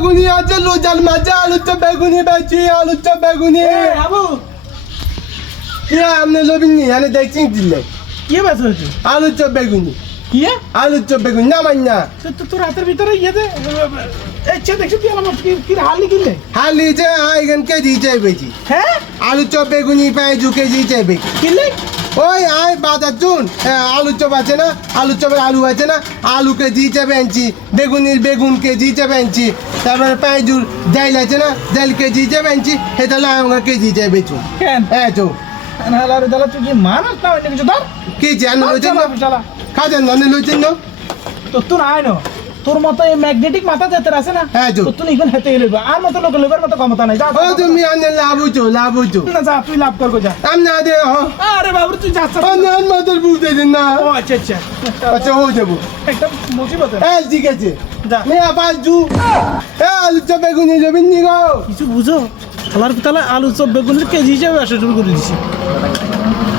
বেগুনি আছে লুজাল মাঝে আলু চপ বেগুনি বেচি আলু চপ বেগুনি আবু কি আপনি লবিন নি আনে দেখছেন দিলে কি বেশ হয়েছে আলু চপ বেগুনি কি আলু চপ বেগুনি না মান্না তো রাতের ভিতরে ইয়েতে ইচ্ছে দেখছি তুই আমার কি হালি কিনলে হালি যে আইগন কেজি চাইবেছি হ্যাঁ আলু চপ বেগুনি পেঁয়াজু কেজি চাইবে কিনলে ওই আয় বাজার চুন আলু চপ আছে না আলু চপের আলু আছে না আলু কেজি চাপে আনছি বেগুনির বেগুন কেজি চাপে আনছি তারপরে পেঁয়াজুর ডাইল আছে না ডাইল কেজি চাপে আনছি সেটা আমরা কেজি চাইবে চুন কেন হ্যাঁ চো নাহলে দাদা তুই কি মানুষ না অন্য কিছু ধর কি জানো লইছেন না চালা খাজেন না লইছেন না তো তোর আয় না তোর মতো এই ম্যাগনেটিক মাথা যেতে আছে না হ্যাঁ যো তুই এখন হেঁটে গেলে আর মতো লোক লেবার মতো ক্ষমতা নাই যা ও তুমি আনে লাভ হইছো না যা তুই লাভ করবো যা আমি না দে আরে বাবু তুই যাচ্ছ আমি মাথার বুঝতে দিন না ও আচ্ছা আচ্ছা আচ্ছা হয়ে যাবো একটা মুসিবত হ্যাঁ ঠিক আছে যা মেয়া বাজু আলু চপ বেগুনি যাবেন নি গো কিছু বুঝো শালার তাহলে আলু চপ বেগুনের কেজি হিসাবে আসা শুরু করে দিছি